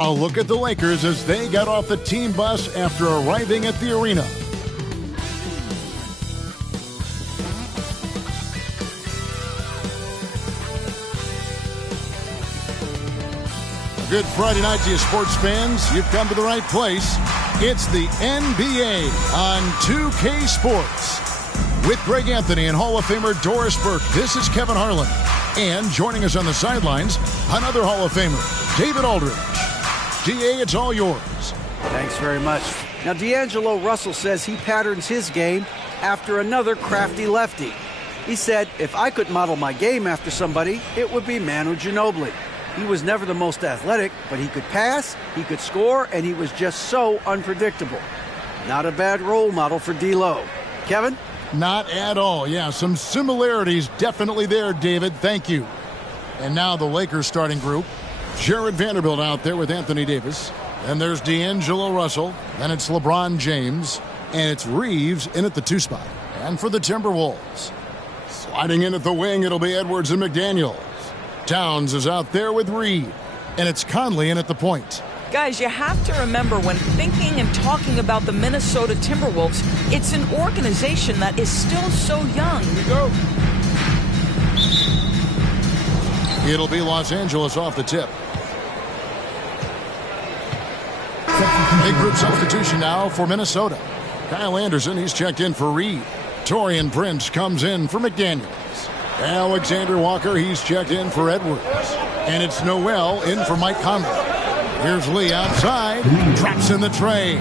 A look at the Lakers as they got off the team bus after arriving at the arena. Good Friday night to you sports fans. You've come to the right place. It's the NBA on 2K Sports. With Greg Anthony and Hall of Famer Doris Burke, this is Kevin Harlan. And joining us on the sidelines, another Hall of Famer, David Aldridge. DA, it's all yours. Thanks very much. Now, D'Angelo Russell says he patterns his game after another crafty lefty. He said, if I could model my game after somebody, it would be Manu Ginobili. He was never the most athletic, but he could pass, he could score, and he was just so unpredictable. Not a bad role model for D'Lo. Kevin? Not at all. Yeah, some similarities definitely there, David. Thank you. And now the Lakers starting group. Jared Vanderbilt out there with Anthony Davis. And there's D'Angelo Russell. Then it's LeBron James. And it's Reeves in at the 2 spot. And for the Timberwolves, sliding in at the wing, it'll be Edwards and McDaniels. Towns is out there with Reed. And it's Conley in at the point. Guys, you have to remember when thinking and talking about the Minnesota Timberwolves, it's an organization that is still so young. Here we go. It'll be Los Angeles off the tip. Big group substitution now for Minnesota. Kyle Anderson, he's checked in for Reed. Taurean Prince comes in for McDaniels. Alexander Walker, he's checked in for Edwards. And it's Noel in for Mike Conley. Here's Lee outside, drops in the tray.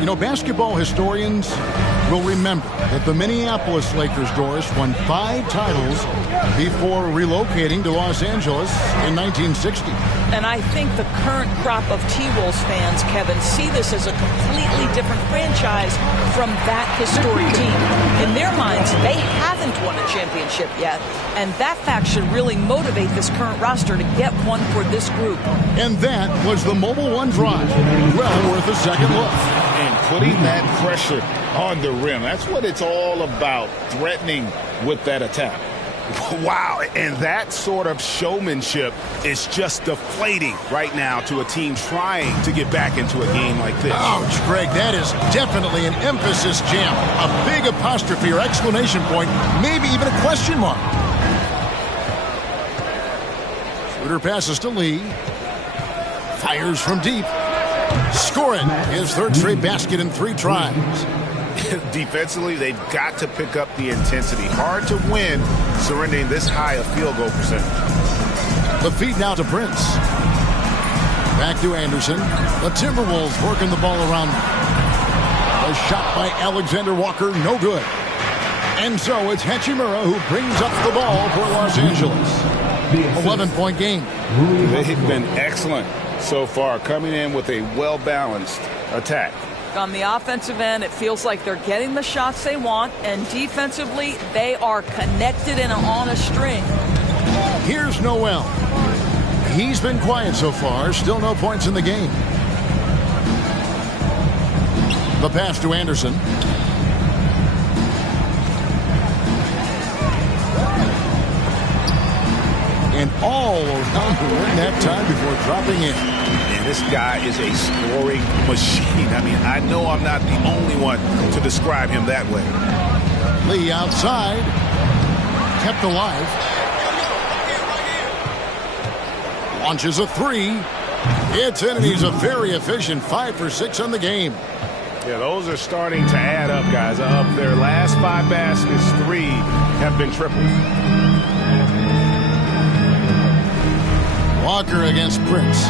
You know, basketball historians will remember that the Minneapolis Lakers, Doris, won 5 titles before relocating to Los Angeles in 1960. And I think the current crop of T-Wolves fans, Kevin, see this as a completely different franchise from that historic team. In their minds, they haven't won a championship yet, and that fact should really motivate this current roster to get one for this group. And that was the Mobile One drive. Well worth a second look. And putting that pressure on the rim. That's what it's all about, threatening with that attack. Wow, and that sort of showmanship is just deflating right now to a team trying to get back into a game like this. Ouch, Greg, that is definitely an emphasis jam. A big apostrophe or exclamation point, maybe even a question mark. Schroeder passes to Lee. Fires from deep. Scoring his 3rd straight basket in 3 tries. Defensively, they've got to pick up the intensity. Hard to win surrendering this high a field goal percentage. The feed now to Prince. Back to Anderson. The Timberwolves working the ball around them. A shot by Alexander Walker, no good. And so it's Hachimura who brings up the ball for Los Angeles. 11-point game. They've been excellent so far, coming in with a well-balanced attack. On the offensive end, it feels like they're getting the shots they want, and defensively, they are connected and on a string. Here's Noel. He's been quiet so far. Still no points in the game. The pass to Anderson. And all around the rim that time before dropping in. And this guy is a scoring machine. I mean, I know I'm not the only one to describe him that way. Lee outside. Kept alive. Launches a 3. It's in, and he's a very efficient 5 for 6 on the game. Yeah, those are starting to add up, guys. Of their last 5 baskets, 3 have been triples. Walker against Prince.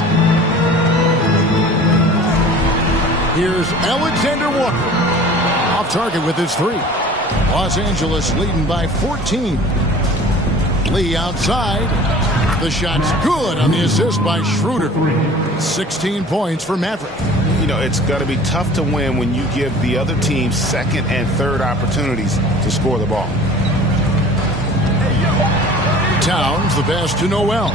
Here's Alexander Walker. Off target with his 3. Los Angeles leading by 14. Lee outside. The shot's good on the assist by Schroeder. 16 points for Maverick. You know, it's going to be tough to win when you give the other team 2nd and 3rd opportunities to score the ball. Towns, the pass to Noel.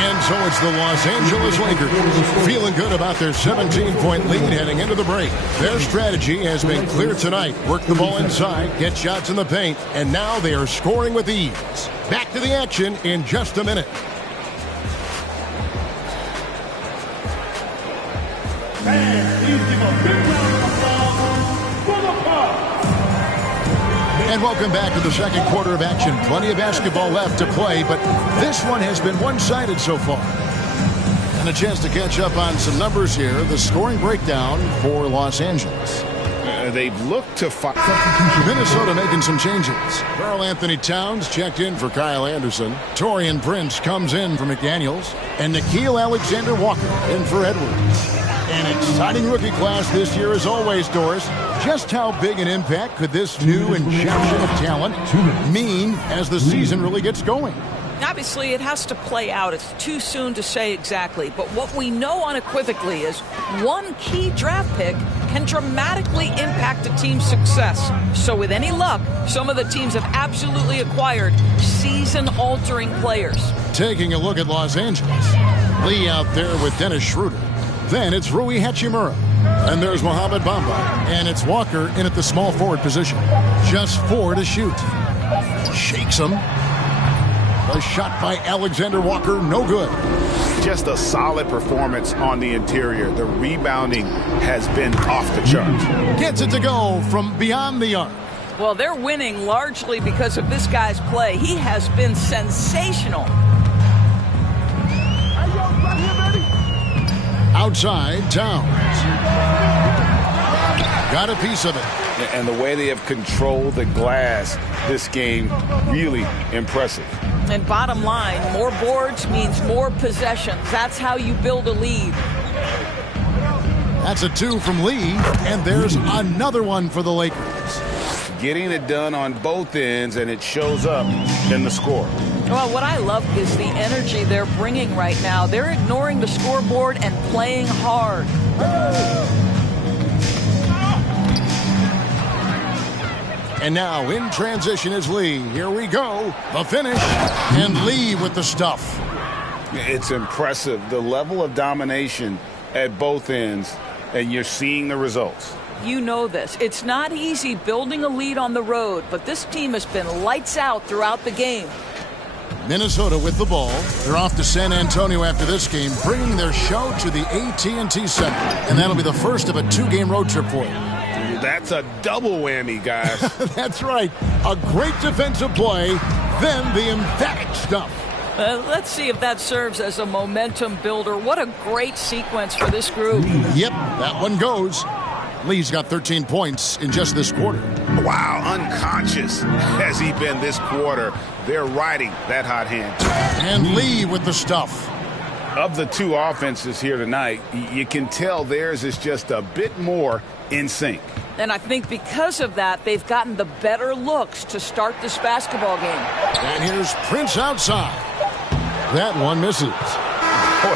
And so it's the Los Angeles Lakers feeling good about their 17-point lead heading into the break. Their strategy has been clear tonight. Work the ball inside, get shots in the paint, and now they are scoring with ease. Back to the action in just a minute. And welcome back to the second quarter of action. Plenty of basketball left to play, but this one has been one-sided so far. And a chance to catch up on some numbers here. The scoring breakdown for Los Angeles. They've looked to find Minnesota making some changes. Karl Anthony Towns checked in for Kyle Anderson. Taurean Prince comes in for McDaniels. And Nickeil Alexander-Walker in for Edwards. An exciting rookie class this year as always, Doris. Just how big an impact could this new injection of talent mean as the season really gets going? Obviously, it has to play out. It's too soon to say exactly. But what we know unequivocally is one key draft pick can dramatically impact a team's success. So with any luck, some of the teams have absolutely acquired season-altering players. Taking a look at Los Angeles. Lee out there with Dennis Schroeder. Then it's Rui Hachimura. And there's Mohamed Bamba. And it's Walker in at the small forward position. Just 4 to shoot. Shakes him. A shot by Alexander Walker, no good. Just a solid performance on the interior. The rebounding has been off the charts. Gets it to go from beyond the arc. Well, they're winning largely because of this guy's play. He has been sensational. Outside, Towns. Got a piece of it. And the way they have controlled the glass this game, really impressive. And bottom line, more boards means more possessions. That's how you build a lead. That's a 2 from Lee, and there's another one for the Lakers. Getting it done on both ends, and it shows up in the score. Well, what I love is the energy they're bringing right now. They're ignoring the scoreboard and playing hard. And now in transition is Lee. Here we go. The finish. And Lee with the stuff. It's impressive. The level of domination at both ends, and you're seeing the results. You know this. It's not easy building a lead on the road, but this team has been lights out throughout the game. Minnesota with the ball. They're off to San Antonio after this game, bringing their show to the AT&T Center. And that'll be the first of a 2-game road trip for you. That's a double whammy, guys. That's right. A great defensive play, then the emphatic stuff. Let's see if that serves as a momentum builder. What a great sequence for this group. Yep, that one goes. Lee's got 13 points in just this quarter. Wow, unconscious has he been this quarter. They're riding that hot hand. And Lee with the stuff. Of the two offenses here tonight, you can tell theirs is just a bit more in sync. And I think because of that, they've gotten the better looks to start this basketball game. And here's Prince outside. That one misses. Boy,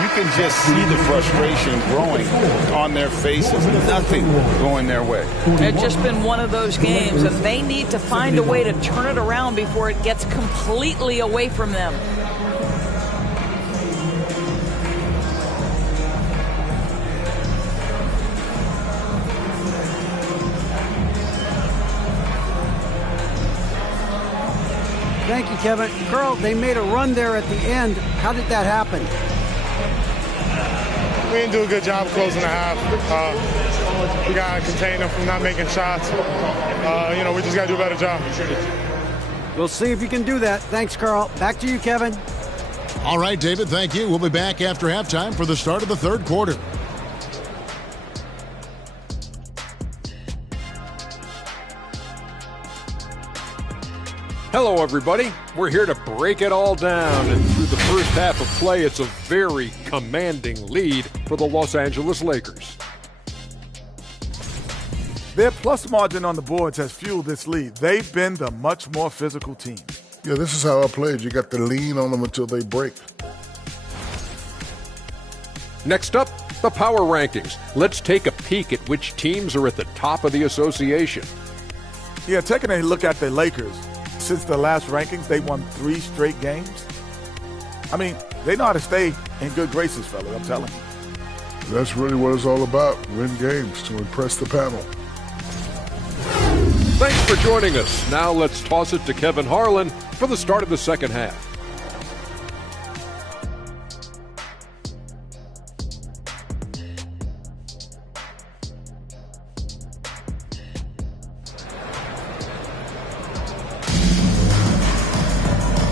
you can just see the frustration growing on their faces. Nothing going their way. It's just been one of those games, and they need to find a way to turn it around before it gets completely away from them. Thank you, Kevin. Karl, they made a run there at the end. How did that happen? We didn't do a good job closing the half. We got to contain them from not making shots. We just got to do a better job. We'll see if you can do that. Thanks, Karl. Back to you, Kevin. All right, David, thank you. We'll be back after halftime for the start of the third quarter. Hello, everybody. We're here to break it all down, and through the first half of play, it's a very commanding lead for the Los Angeles Lakers. Their plus margin on the boards has fueled this lead. They've been the much more physical team. Yeah, this is how I played. You got to lean on them until they break. Next up, the power rankings. Let's take a peek at which teams are at the top of the association. Yeah, taking a look at the Lakers. Since the last rankings, they won 3 straight games. I mean, they know how to stay in good graces, fella, I'm telling you. That's really what it's all about. Win games to impress the panel. Thanks for joining us. Now let's toss it to Kevin Harlan for the start of the second half.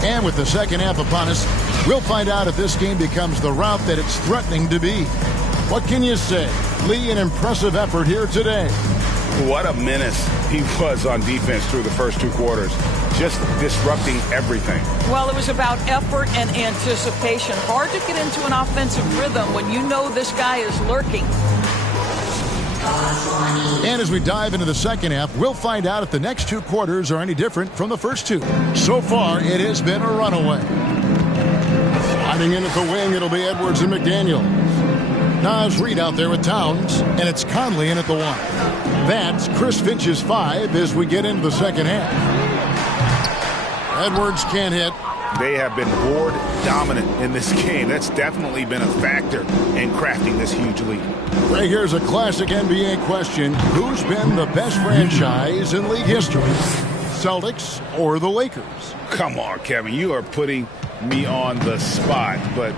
And with the second half upon us, we'll find out if this game becomes the rout that it's threatening to be. What can you say? Lee, an impressive effort here today. What a menace he was on defense through the first 2 quarters, just disrupting everything. Well, it was about effort and anticipation. Hard to get into an offensive rhythm when you know this guy is lurking. And as we dive into the second half, we'll find out if the next 2 quarters are any different from the first 2. So far, it has been a runaway. Sliding in at the wing, it'll be Edwards and McDaniel. Nas Reed out there with Towns, and it's Conley in at the 1. That's Chris Finch's 5 as we get into the second half. Edwards can't hit. They have been board dominant in this game. That's definitely been a factor in crafting this huge lead. Right, here's a classic NBA question. Who's been the best franchise in league history? Celtics or the Lakers? Come on, Kevin. You are putting me on the spot, but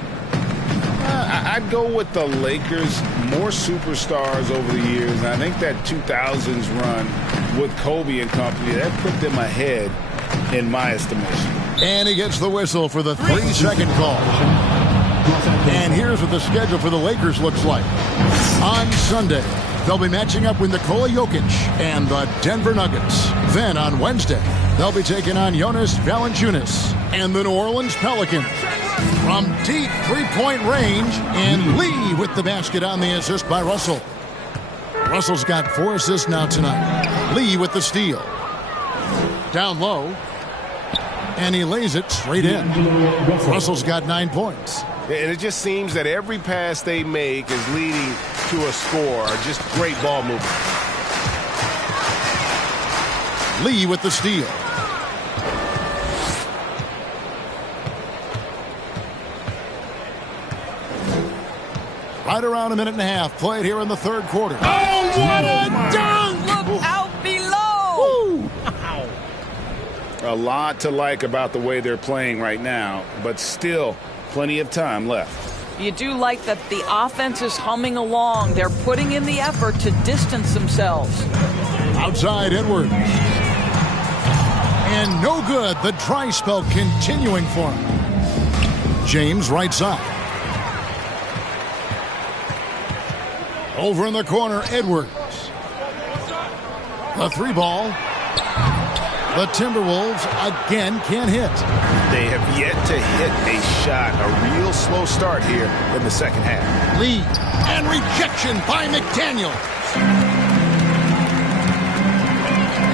I'd go with the Lakers. More superstars over the years. I think that 2000s run with Kobe and company, that put them ahead in my estimation. And he gets the whistle for the 3-second call. And here's what the schedule for the Lakers looks like. On Sunday, they'll be matching up with Nikola Jokic and the Denver Nuggets. Then on Wednesday, they'll be taking on Jonas Valanciunas and the New Orleans Pelicans. From deep three-point range, and Lee with the basket on the assist by Russell. Russell's got 4 assists now tonight. Lee with the steal. Down low, and he lays it straight in. Russell's got 9 points. And it just seems that every pass they make is leading to a score. Just great ball movement. Lee with the steal. Right around a minute and a half played here in the third quarter. Oh, what a dunk! Look out below! A lot to like about the way they're playing right now, but still plenty of time left. You do like that the offense is humming along. They're putting in the effort to distance themselves. Outside Edwards. And no good. The dry spell continuing for him. James right side. Over in the corner, Edwards. The 3-ball. The Timberwolves again can't hit. They have yet to hit a shot. A real slow start here in the second half. Lead and rejection by McDaniel.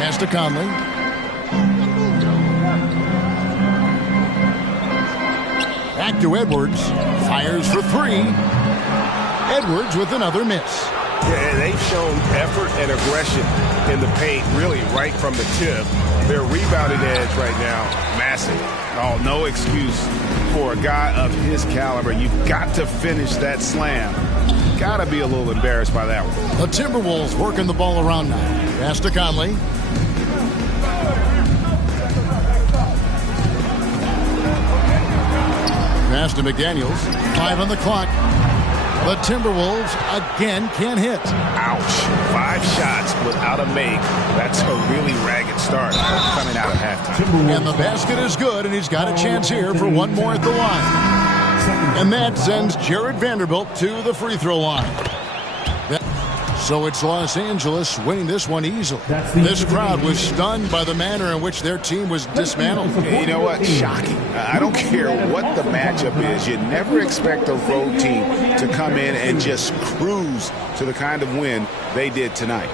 Pass to Conley. Back to Edwards. Fires for 3. Edwards with another miss. Yeah, they've shown effort and aggression in the paint, really right from the tip. Their rebounding edge right now, massive. Oh, no excuse for a guy of his caliber. You've got to finish that slam. Got to be a little embarrassed by that one. The Timberwolves working the ball around now. Pass to Conley. Pass to McDaniels. 5 on the clock. The Timberwolves again can't hit. Ouch. 5 shots without a make. That's a really ragged start coming out of halftime. And the basket is good, and he's got a chance here for one more at the line. And that sends Jared Vanderbilt to the free throw line. So it's Los Angeles winning this one easily. This crowd was stunned by the manner in which their team was dismantled. You know what? Shocking. I don't care what the matchup is. You never expect a road team to come in and just cruise to the kind of win they did tonight.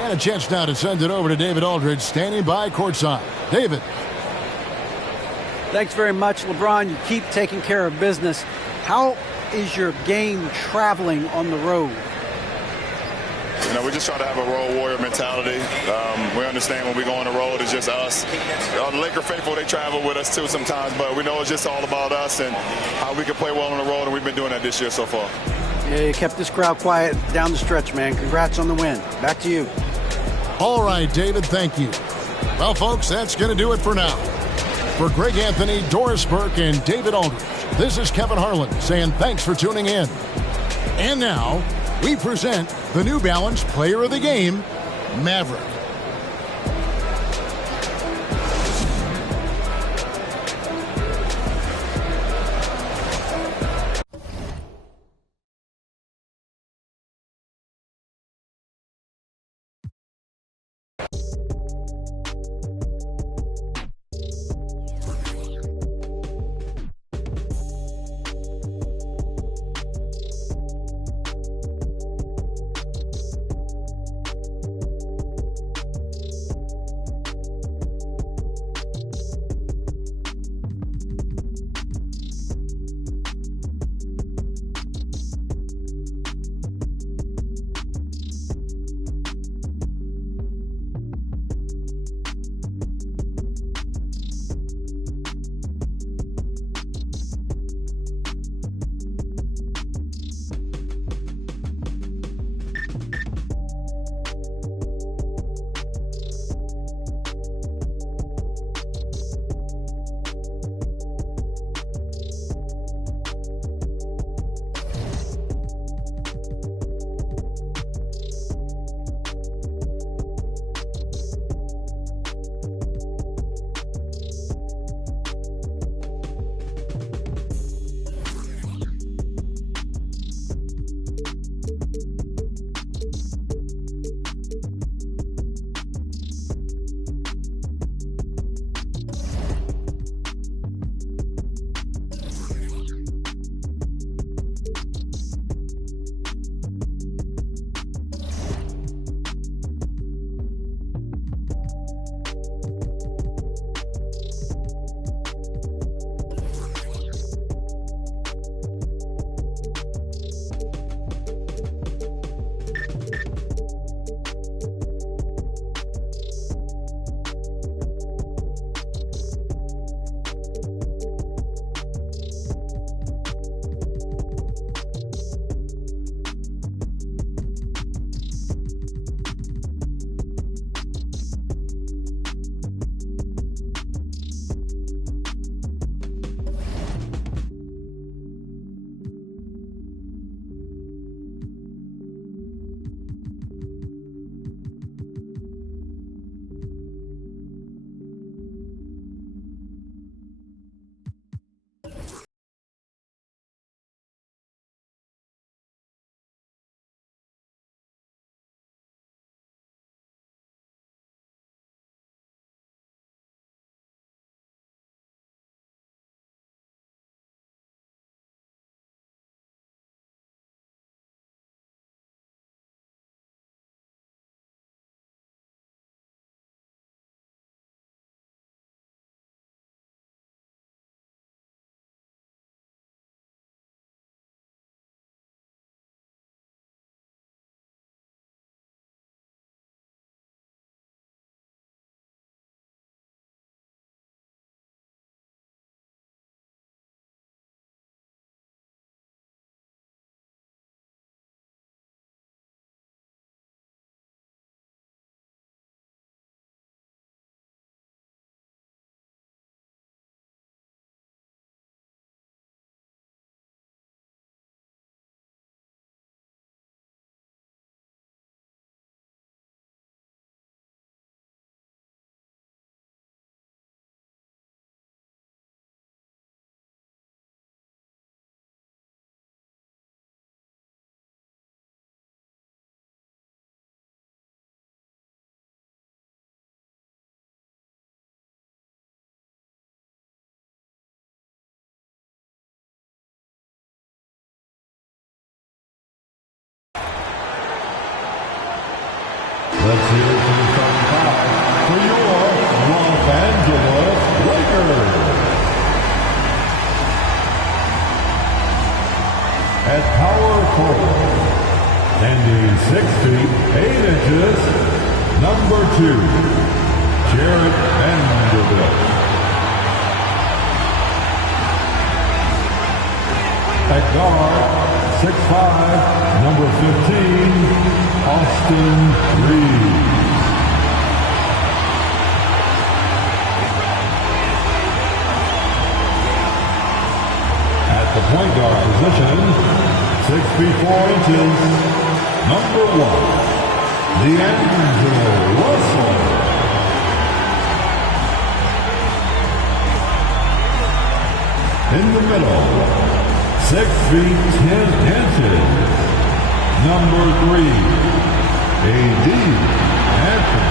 And a chance now to send it over to David Aldridge, standing by courtside. David. Thanks very much, LeBron. You keep taking care of business. How is your game traveling on the road? we just try to have a road warrior mentality. We understand when we go on the road, it's just us. The Laker faithful, they travel with us too sometimes, but we know it's just all about us and how we can play well on the road, and we've been doing that this year so far. Yeah, you kept this crowd quiet down the stretch, man. Congrats on the win. Back to you. All right, David, thank you. Well, folks, that's going to do it for now. For Greg Anthony, Doris Burke, and David Aldridge, this is Kevin Harlan saying thanks for tuning in. And now, we present the New Balance Player of the Game, Maverick. Let's hear it from the starting five for your Los Angeles Lakers. At power forward, and he's 6 feet 8 inches, number 2, Jared Vanderbilt. At guard, 6'5", number 15, Austin Reeves. At the point guard position, 6 feet 4 inches, number 1, D'Angelo Russell. In the middle, 6 feet 10 inches, number 3, A.D. Anthony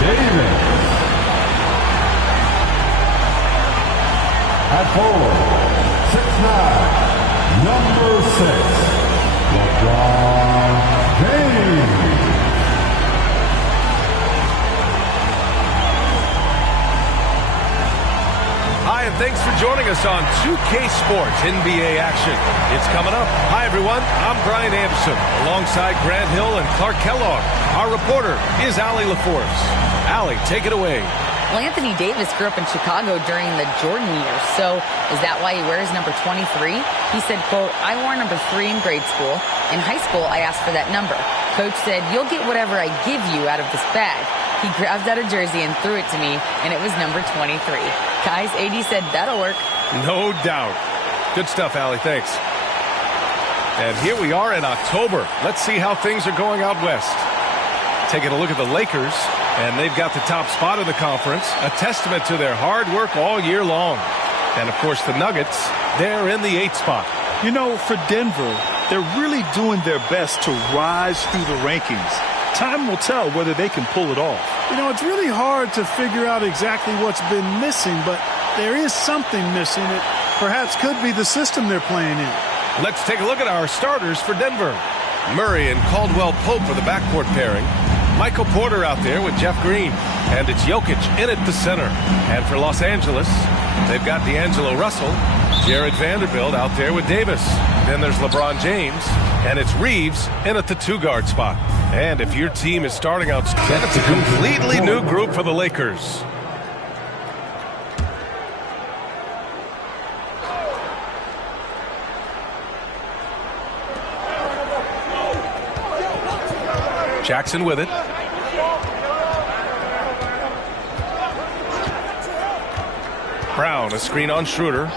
Davis. At forward, 6'9", number 6, LeBron James. Hi, and thanks for joining us on 2K Sports NBA action. It's coming up. Hi, everyone. I'm Brian Anderson, alongside Grant Hill and Clark Kellogg. Our reporter is Allie LaForce. Allie, take it away. Well, Anthony Davis grew up in Chicago during the Jordan years, so is that why he wears number 23? He said, quote, I wore number 3 in grade school. In high school, I asked for that number. Coach said, you'll get whatever I give you out of this bag. He grabbed out a jersey and threw it to me, and it was number 23. Guys, AD said that'll work. No doubt. Good stuff, Allie. Thanks. And here we are in October. Let's see how things are going out west. Taking a look at the Lakers, and they've got the top spot in the conference, a testament to their hard work all year long. And, of course, the Nuggets, they're in the 8th spot. You know, for Denver, they're really doing their best to rise through the rankings. Time will tell whether they can pull it off. You know, it's really hard to figure out exactly what's been missing, but there is something missing. It perhaps could be the system they're playing in. Let's take a look at our starters for Denver. Murray and Caldwell Pope are the backcourt pairing. Michael Porter out there with Jeff Green. And it's Jokic in at the center. And for Los Angeles, they've got D'Angelo Russell, Jared Vanderbilt out there with Davis. Then there's LeBron James, and it's Reeves in at the 2-guard spot. And if your team is starting out, that's a completely new group for the Lakers. Jackson with it. Brown, a screen on Schroeder.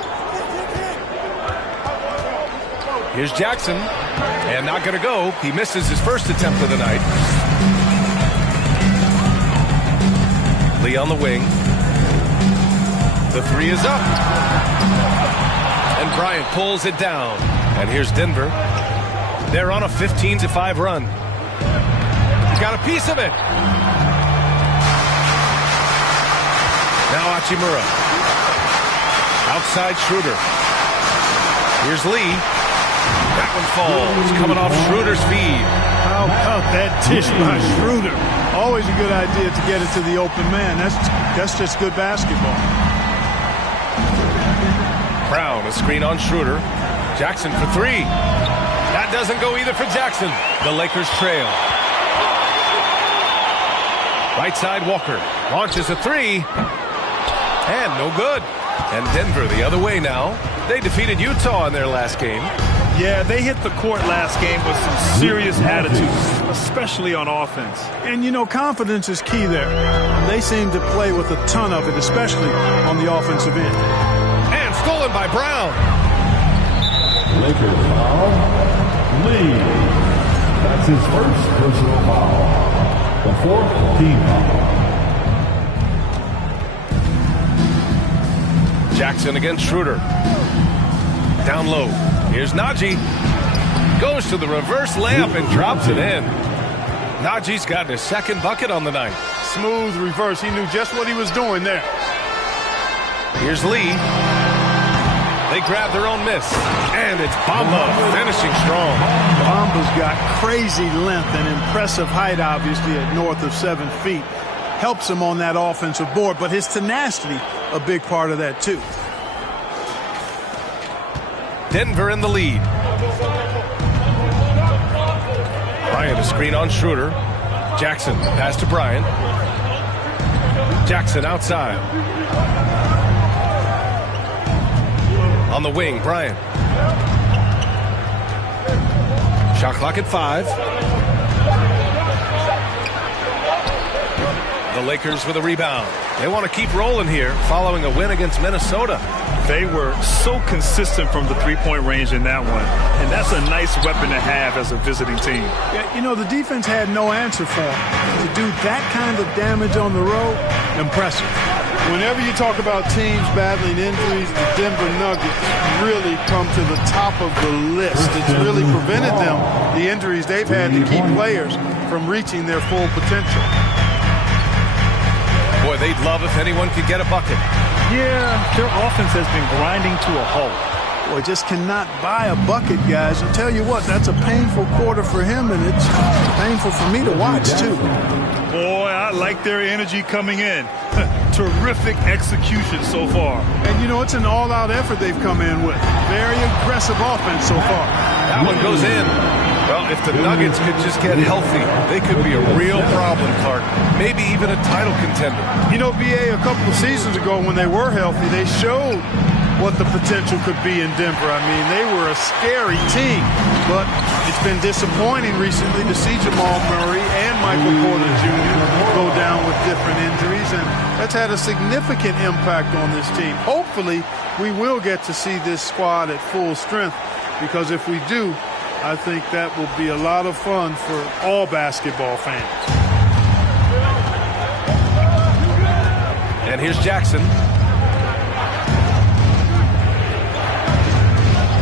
Here's Jackson, and not going to go. He misses his first attempt of the night. Lee on the wing. The 3 is up. And Bryant pulls it down. And here's Denver. They're on a 15-5 run. Got a piece of it. Now Hachimura. Outside Schroeder. Here's Lee. That one falls. Coming off Schroeder's feed. How about that dish by Schroeder? Always a good idea to get it to the open man. That's just good basketball. Brown, a screen on Schroeder. Jackson for 3. That doesn't go either for Jackson. The Lakers trail. Right side, Walker launches a 3, and no good. And Denver the other way now. They defeated Utah in their last game. Yeah, they hit the court last game with some serious attitude, especially on offense. And, you know, confidence is key there. They seem to play with a ton of it, especially on the offensive end. And stolen by Brown. Lakers foul. Lee. That's his first personal foul. The 4th team foul. Jackson against Schroeder. Down low. Here's Najee. Goes to the reverse layup and drops it in. Najee's got his second bucket on the night. Smooth reverse. He knew just what he was doing there. Here's Lee. They grab their own miss. And it's Bamba finishing strong. Bamba's got crazy length and impressive height, obviously, at north of 7 feet. Helps him on that offensive board, but his tenacity, a big part of that, too. Denver in the lead. Bryant, a screen on Schroeder. Jackson, pass to Bryant. Jackson outside. On the wing, Bryant. Shot clock at 5. The Lakers with a rebound. They want to keep rolling here following a win against Minnesota. They were so consistent from the three-point range in that one. And that's a nice weapon to have as a visiting team. Yeah, you know, the defense had no answer for them. To do that kind of damage on the road, impressive. Whenever you talk about teams battling injuries, the Denver Nuggets really come to the top of the list. It's really prevented them, the injuries they've had to keep players from reaching their full potential. Boy, they'd love if anyone could get a bucket. Yeah, their offense has been grinding to a halt. Boy, just cannot buy a bucket, guys. I'll tell you what, that's a painful quarter for him, and it's painful for me to watch, too. Boy, I like their energy coming in. Terrific execution so far. And, you know, it's an all-out effort they've come in with. Very aggressive offense so far. That one goes in. Well, if the Nuggets could just get healthy, they could be a real problem, Clark. Maybe even a title contender. You know, BA, a couple of seasons ago when they were healthy, they showed what the potential could be in Denver. I mean, they were a scary team, but it's been disappointing recently to see Jamal Murray and Michael Porter Jr. go down with different injuries, and that's had a significant impact on this team. Hopefully, we will get to see this squad at full strength, because if we do, I think that will be a lot of fun for all basketball fans. And here's Jackson.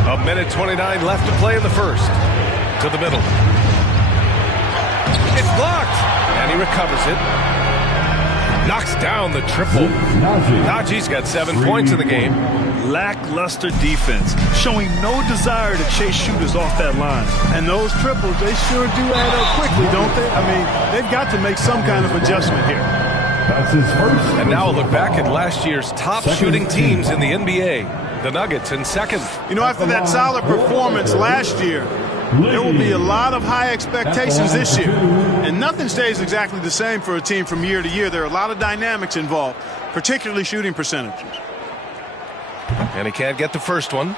A minute 29 left to play in the first. To the middle. It's blocked. And he recovers it. Knocks down the triple. Najee's got 7 points in the game. Lackluster defense, showing no desire to chase shooters off that line. And those triples, they sure do add up quickly, don't they? I mean, they've got to make some kind of adjustment here. That's his first. And now a look back at last year's top shooting teams in the NBA. The Nuggets in second. You know, after that solid performance last year, there will be a lot of high expectations this year. And nothing stays exactly the same for a team from year to year. There are a lot of dynamics involved, particularly shooting percentages. And he can't get the first one.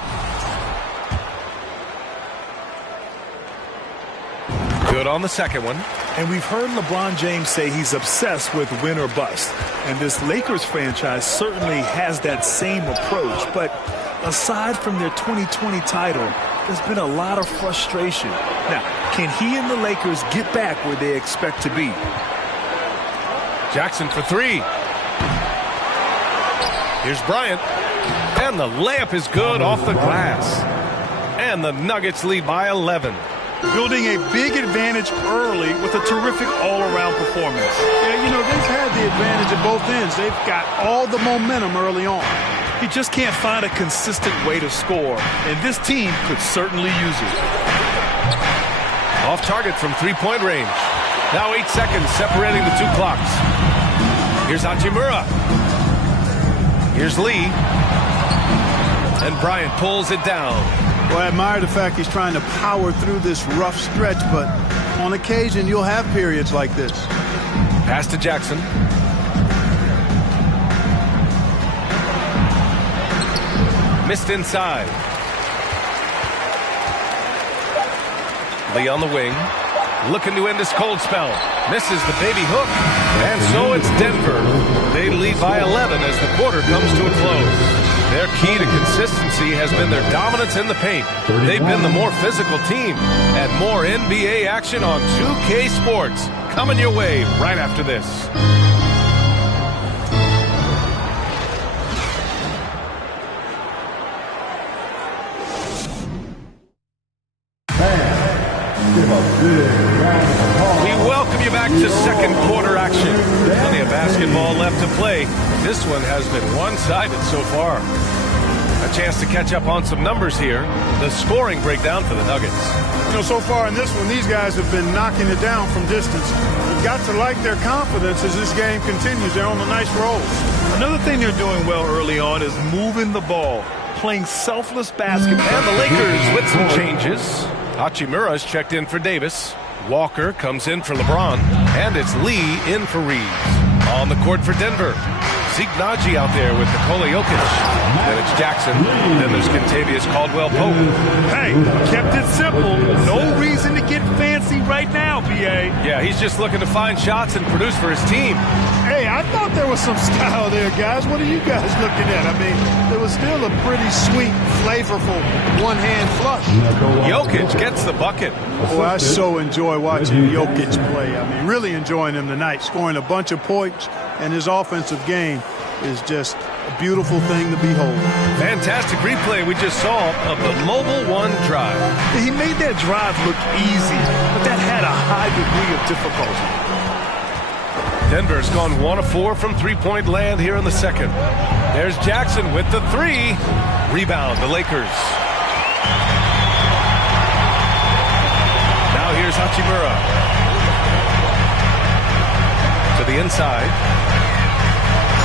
Good on the second one. And we've heard LeBron James say he's obsessed with win or bust. And this Lakers franchise certainly has that same approach. But aside from their 2020 title, there's been a lot of frustration. Now, can he and the Lakers get back where they expect to be? Jackson for 3. Here's Bryant. And the layup is good off the glass. And the Nuggets lead by 11. Building a big advantage early with a terrific all-around performance. Yeah, you know, they've had the advantage at both ends. They've got all the momentum early on. He just can't find a consistent way to score, and this team could certainly use it. Off target from three-point range. Now 8 seconds separating the two clocks. Here's Hachimura. Here's Lee. And Bryant pulls it down. Well, I admire the fact he's trying to power through this rough stretch, but on occasion you'll have periods like this. Pass to Jackson. Missed inside. Lee on the wing. Looking to end this cold spell. Misses the baby hook. And so it's Denver. They lead by 11 as the quarter comes to a close. Their key to consistency has been their dominance in the paint. They've been the more physical team. And more NBA action on 2K Sports. Coming your way right after this. We welcome you back to second quarter action. Plenty of basketball left to play. This one has been one-sided so far. A chance to catch up on some numbers here. The scoring breakdown for the Nuggets. You know, so far in this one, these guys have been knocking it down from distance. You've got to like their confidence as this game continues. They're on a nice roll. Another thing they're doing well early on is moving the ball, playing selfless basketball. And the Lakers with some changes. Hachimura's checked in for Davis. Walker comes in for LeBron, and it's Lee in for Reeves. On the court for Denver, Zeke Naji out there with Nikola Jokic. Then it's Jackson. Then there's Kentavious Caldwell-Pope. Hey, kept it simple. No reason to get fancy right now, B.A. Yeah, he's just looking to find shots and produce for his team. Hey, I thought there was some style there, guys. What are you guys looking at? I mean, there was still a pretty sweet, flavorful one-hand flush. Jokic gets the bucket. Well, I so enjoy watching Jokic play. I mean, really enjoying him tonight, scoring a bunch of points, and his offensive game is just a beautiful thing to behold. Fantastic replay we just saw of the Mobile One drive. He made that drive look easy, but that had a high degree of difficulty. Denver's gone 1 of 4 from three-point land here in the second. There's Jackson with the three. Rebound, the Lakers. Now here's Hachimura. To the inside.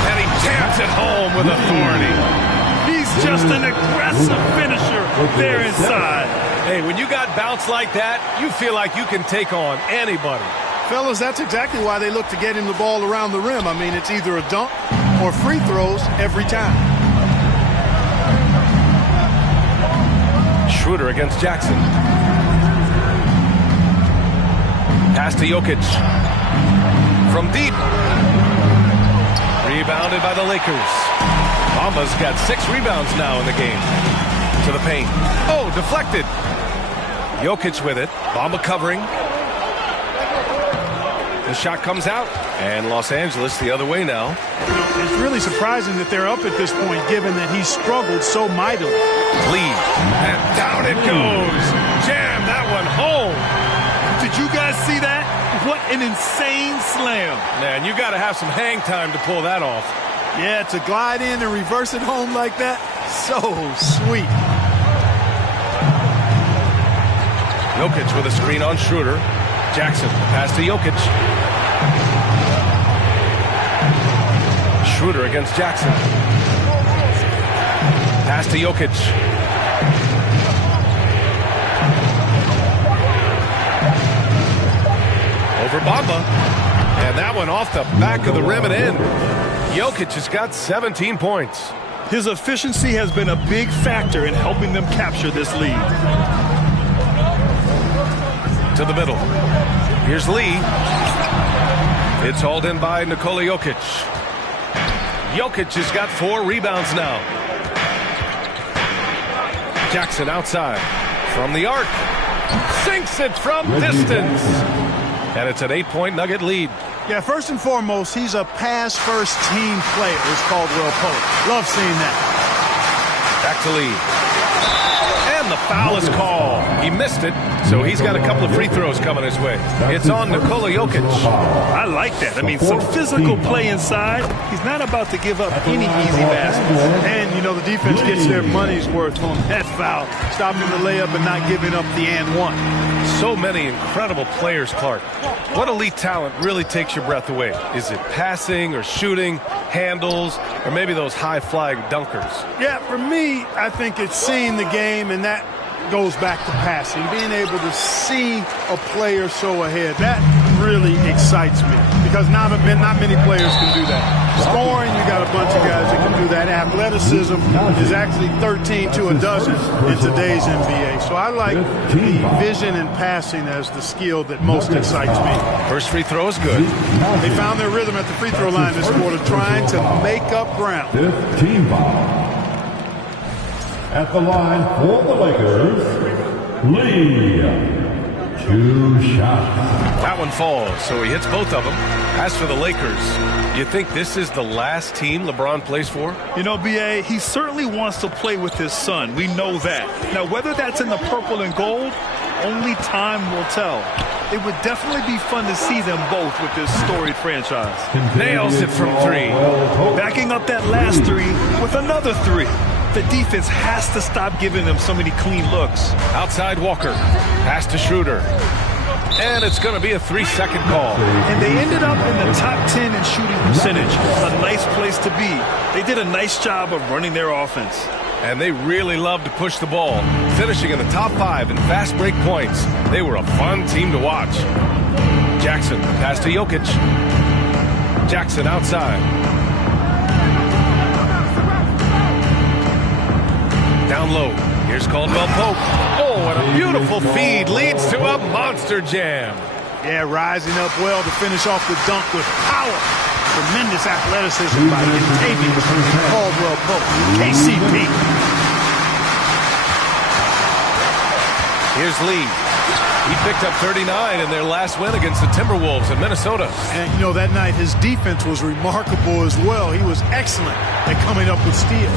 And he jams it home with authority. He's just an aggressive finisher there inside. Hey, when you got bounce like that, you feel like you can take on anybody. Fellas, that's exactly why they look to get him the ball around the rim. I mean, it's either a dunk or free throws every time. Schroeder against Jackson. Pass to Jokic. From deep. Rebounded by the Lakers. Bamba's got 6 rebounds now in the game. To the paint. Oh, deflected. Jokic with it. Bamba covering. The shot comes out, and Los Angeles the other way now. It's really surprising that they're up at this point, given that he struggled so mightily. Lead, and down it goes. Jam that one home. Did you guys see that? What an insane slam. Man, you got to have some hang time to pull that off. Yeah, to glide in and reverse it home like that, so sweet. Jokic with a screen on Schroeder. Jackson, pass to Jokic. Schroeder against Jackson. Pass to Jokic. Over Bamba. And that one off the back of the rim and in. Jokic has got 17 points. His efficiency has been a big factor in helping them capture this lead. To the middle. Here's Lee. It's hauled in by Nikola Jokic. Jokic has got 4 rebounds now. Jackson outside. From the arc. Sinks it from distance. And it's an 8-point Nugget lead. Yeah, first and foremost, he's a pass-first team player, as Caldwell-Pope. Love seeing that. Back to Lee. And the foul is called. He missed it, so he's got a couple of free throws coming his way. It's on Nikola Jokic. I like that. I mean, some physical play inside. He's not about to give up any easy baskets. And, you know, the defense gets their money's worth on that foul, stopping the layup and not giving up the and one. So many incredible players, Clark. What elite talent really takes your breath away? Is it passing or shooting, handles, or maybe those high-flying dunkers? Yeah, for me, I think it's seeing the game, and that goes back to passing. Being able to see a player so ahead, that really excites me because not many players can do that. Scoring, you got a bunch of guys that can do that. Athleticism is actually 13 to a dozen in today's NBA. So I like the vision and passing as the skill that most excites me. First free throw is good. They found their rhythm at the free throw line this quarter, trying to make up ground. 15 foul. At the line for the Lakers, Lee. 2 shots. That one falls, so he hits both of them. As for the Lakers, you think this is the last team LeBron plays for? You know, B.A., he certainly wants to play with his son. We know that. Now, whether that's in the purple and gold, only time will tell. It would definitely be fun to see them both with this storied franchise. Nails it from 3. Backing up that last 3 with another 3. The defense has to stop giving them so many clean looks. Outside Walker. Pass to Schroeder. And it's going to be a 3-second call. And they ended up in the top 10 in shooting percentage. A nice nice place to be. They did a nice job of running their offense. And they really love to push the ball, finishing in the top 5 in fast break points. They were a fun team to watch. Jackson, pass to Jokic. Jackson outside. Down low. Here's Caldwell Pope. Oh, and a beautiful feed leads to a monster jam. Yeah, rising up well to finish off the dunk with power. Tremendous athleticism by Kentavious Caldwell Pope. KCP. Here's Lee. He picked up 39 in their last win against the Timberwolves in Minnesota. And, you know, that night his defense was remarkable as well. He was excellent at coming up with steals.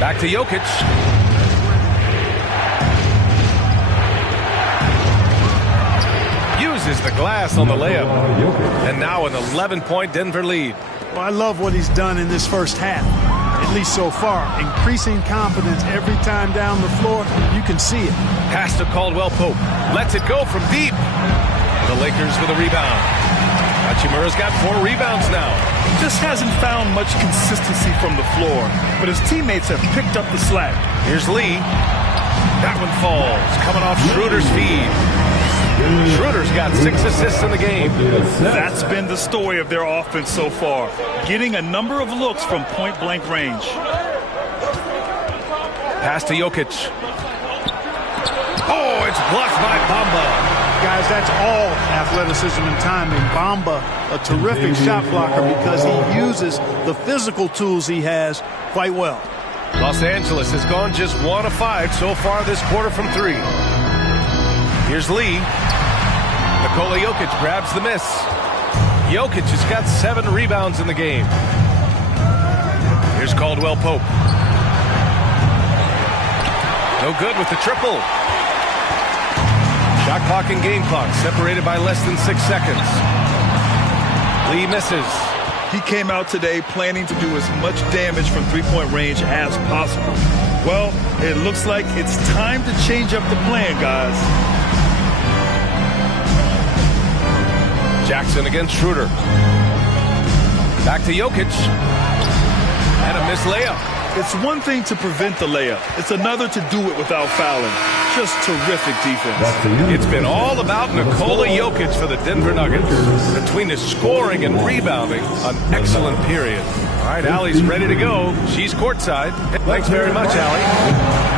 Back to Jokic. Uses the glass on the layup. And now an 11-point Denver lead. Well, I love what he's done in this first half, at least so far. Increasing confidence every time down the floor. You can see it. Pass to Caldwell Pope. Lets it go from deep. The Lakers with a rebound. Hachimura's got 4 rebounds now. Just hasn't found much consistency from the floor, but his teammates have picked up the slack. Here's Lee. That one falls. Coming off Schroeder's feed. Schroeder's got 6 assists in the game. That's been the story of their offense so far, getting a number of looks from point-blank range. Pass to Jokic. Oh, it's blocked by Bamba. Guys, that's all athleticism and timing. Bamba, a terrific shot blocker because he uses the physical tools he has quite well. Los Angeles has gone just 1 of 5 so far this quarter from 3. Here's Lee. Nikola Jokic grabs the miss. Jokic has got 7 rebounds in the game. Here's Caldwell Pope. No good with the triple. Shot clock and game clock separated by less than 6 seconds. Lee misses. He came out today planning to do as much damage from three-point range as possible. Well, it looks like it's time to change up the plan, guys. Jackson against Schroeder. Back to Jokic. And a missed layup. It's one thing to prevent the layup. It's another to do it without fouling. Just terrific defense. It's been all about Nikola Jokic for the Denver Nuggets. Between his scoring and rebounding, an excellent period. All right, Allie's ready to go. She's courtside. Thanks very much, Allie.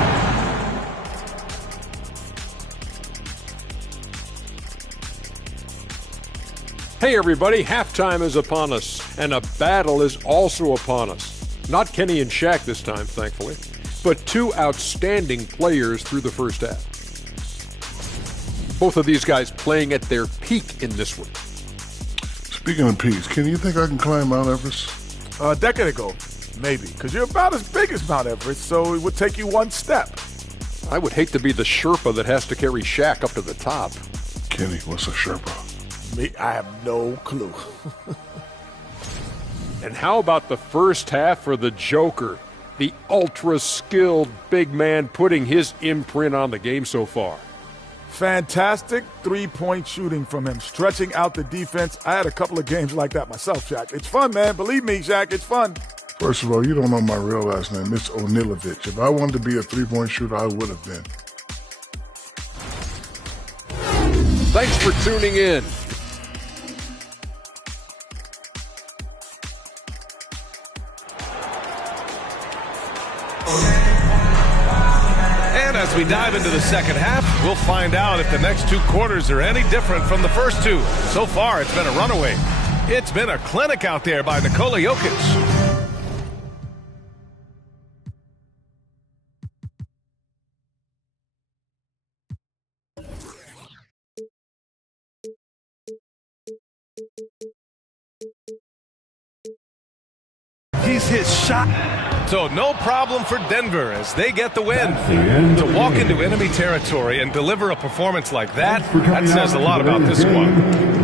Hey everybody, halftime is upon us, and a battle is also upon us. Not Kenny and Shaq this time, thankfully, but 2 outstanding players through the first half. Both of these guys playing at their peak in this one. Speaking of peaks, Kenny, you think I can climb Mount Everest? A decade ago, maybe, because you're about as big as Mount Everest, so it would take you 1 step. I would hate to be the Sherpa that has to carry Shaq up to the top. Kenny, what's a Sherpa? Me, I have no clue. And how about the first half for the Joker, the ultra-skilled big man putting his imprint on the game so far? Fantastic three-point shooting from him, stretching out the defense. I had a couple of games like that myself, Shaq. It's fun, man. Believe me, Shaq, it's fun. First of all, you don't know my real last name. It's Onilovich. If I wanted to be a three-point shooter, I would have been. Thanks for tuning in. And as we dive into the second half, we'll find out if the next 2 quarters are any different from the first 2. So far, it's been a runaway. It's been a clinic out there by Nikola Jokic. He's hit shot. So no problem for Denver as they get the win. To walk into enemy territory and deliver a performance like that, that says a lot about this squad.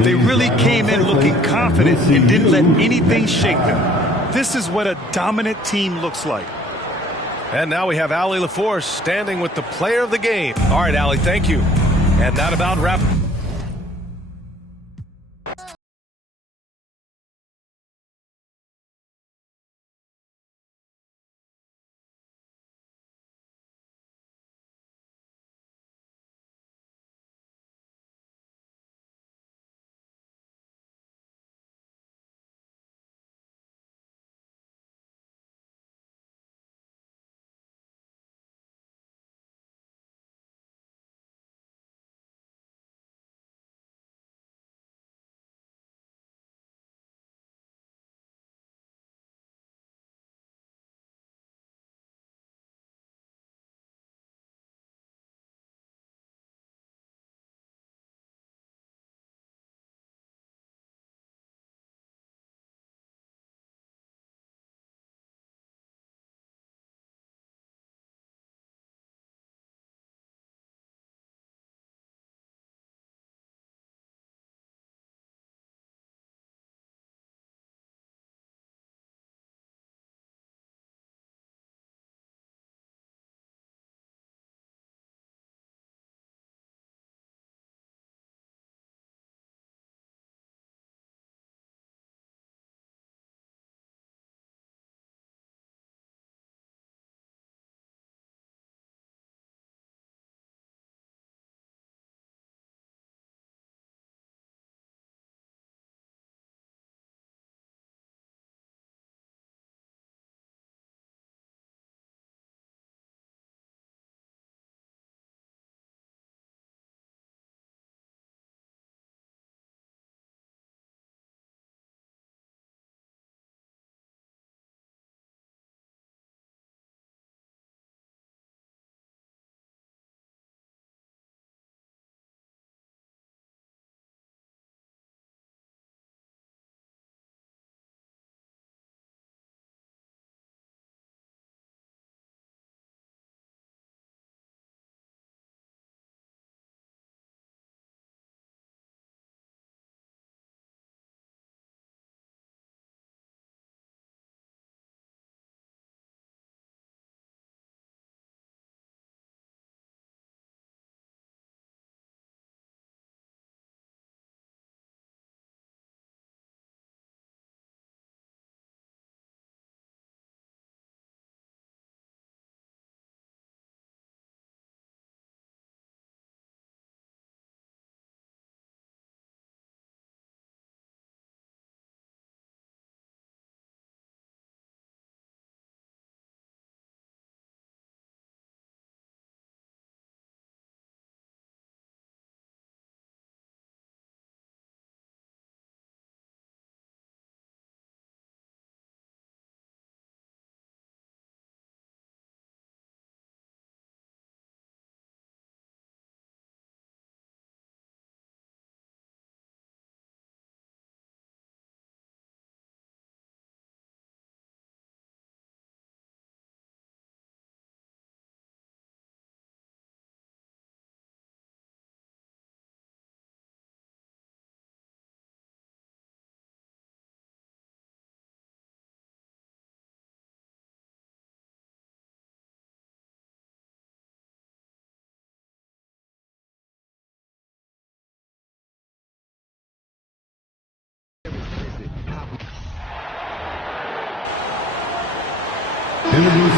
They really came in looking confident and didn't let anything shake them. This is what a dominant team looks like. And now we have Allie LaForce standing with the player of the game. All right, Allie, thank you. And that about wraps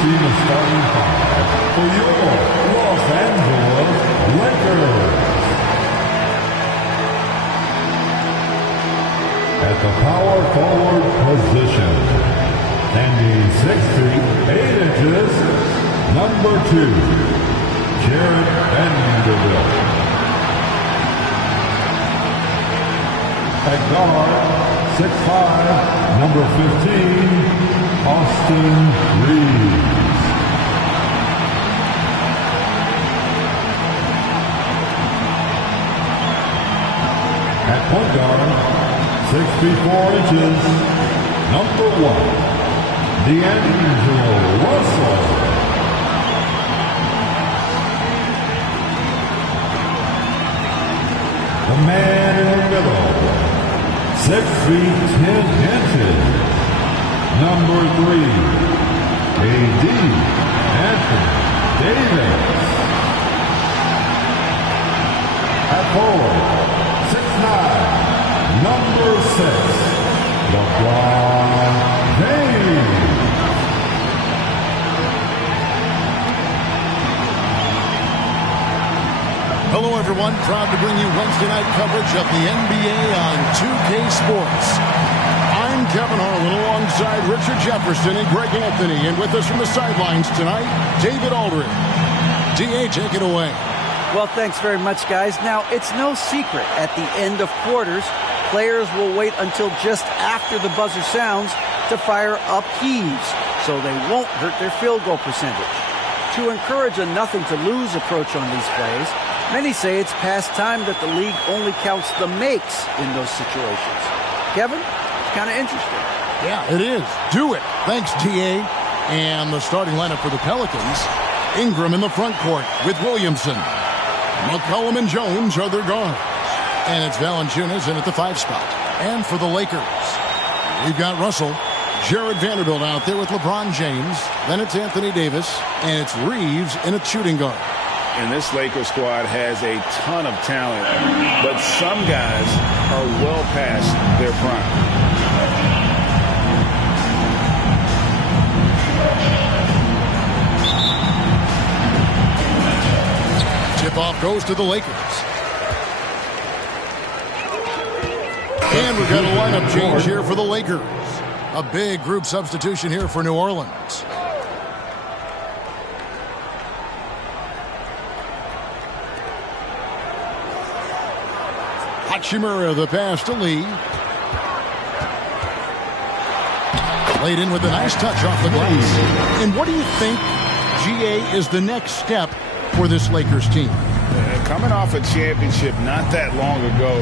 Introducing the starting five for your Los Angeles Lakers. At the power forward position, standing 6 feet 8 inches, number 2, Jared Vanderbilt. At guard, 6'5", number 15, Austin Reeves. At point guard, 6 feet 4 inches, number 1, D'Angelo Russell. The man in the middle, 6 feet 10 inches, number 3, A.D. Anthony Davis. At forward, 6'9", number 6, LeBron James. Hello, everyone. Proud to bring you Wednesday night coverage of the NBA on 2K Sports. I'm Kevin Harlan alongside Richard Jefferson and Greg Anthony. And with us from the sidelines tonight, David Aldridge. D.A., take it away. Well, thanks very much, guys. Now, it's no secret at the end of quarters, players will wait until just after the buzzer sounds to fire up heaves, so they won't hurt their field goal percentage. To encourage a nothing-to-lose approach on these plays, many say it's past time that the league only counts the makes in those situations. Kevin, it's kind of interesting. Yeah, it is. Do it. Thanks, T.A. And the starting lineup for the Pelicans, Ingram in the front court with Williamson. McCollum and Jones are their guards. And it's Valanciunas in at the 5 spot. And for the Lakers, we've got Russell, Jared Vanderbilt out there with LeBron James. Then it's Anthony Davis, and it's Reeves in at shooting guard. And this Lakers squad has a ton of talent, but some guys are well past their prime. Tip-off goes to the Lakers. And we've got a lineup change here for the Lakers. A big group substitution here for New Orleans. Hachimura, the pass to Lee. Laid in with a nice touch off the glass. And what do you think, GA, is the next step for this Lakers team? Coming off a championship not that long ago,